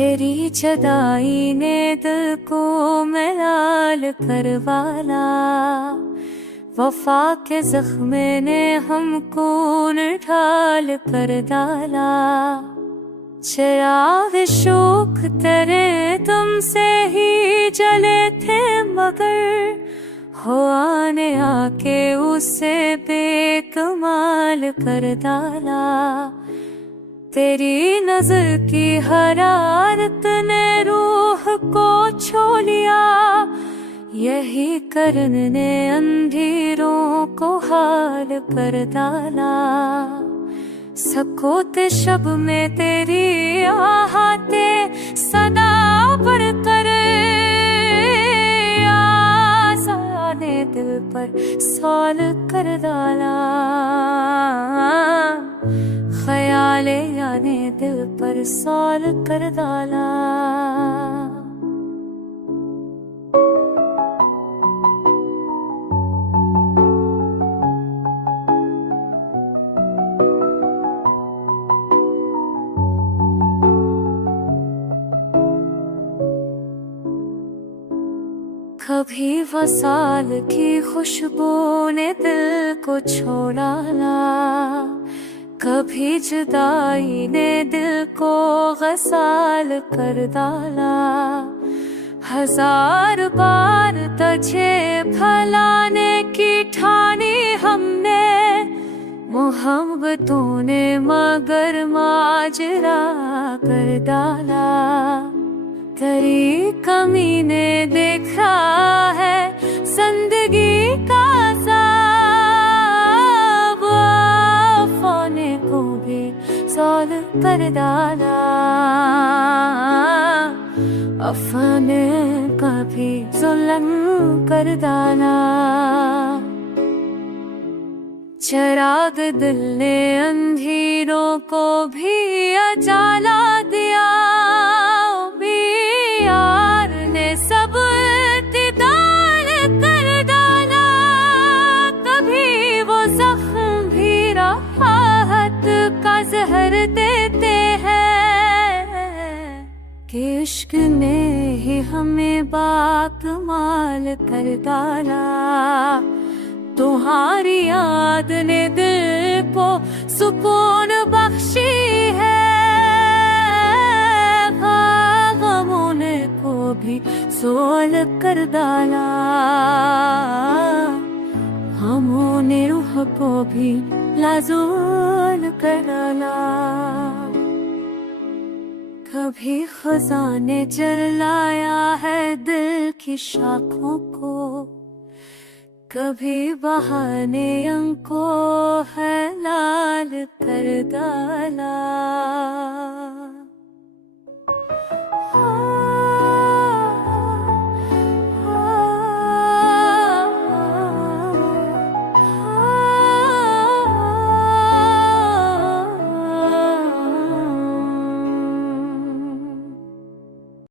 तेरी जुदाई ने दिल को मलाल करवाला, वफा के जख्म ने हमको निढाल कर डाला। चिराग शोक तेरे तुमसे ही जले थे, मगर हो आने आके उसे बेकमाल कर डाला। तेरी नजर की हरारत ने रूह को छू लिया, यही करन ने अंधेरों को हाल कर डाला। सकोते शब में तेरी आहते सदा पर करे, आज़ाने दिल पर सवाल कर डाला। ख्याले आने दिल पर सवाल कर डाला। कभी वसाल की खुशबू ने दिल को छोड़ा ला, कभी जुदाई ने दिल को गसाल कर डाला। हजार बार तुझे भुलाने की ठानी हमने, मोहब्बतों ने मगर माजरा कर डाला। तेरी कमी ने देखा है जिंदगी का अज़ाब, आफाने को भी सौल कर डाला। अफाने का भी जुल्म कर डाला। चिराग दिल ने अंधेरों को भी उजाला दिया, यार ने सब दीदार कर डाला। कभी वो जख्म भी राहत का जहर देते हैं, कि इश्क ने ही हमें बाकमाल कर डाला। तुम्हारी याद ने दिल को सुकून बख्शी है, भी सोल कर डाला। हमों ने रूह को भी लाजूल कर डाला। कभी ख़ुदा ने जलाया है दिल की शाखों को, कभी बहाने अंको है लाल कर डाला।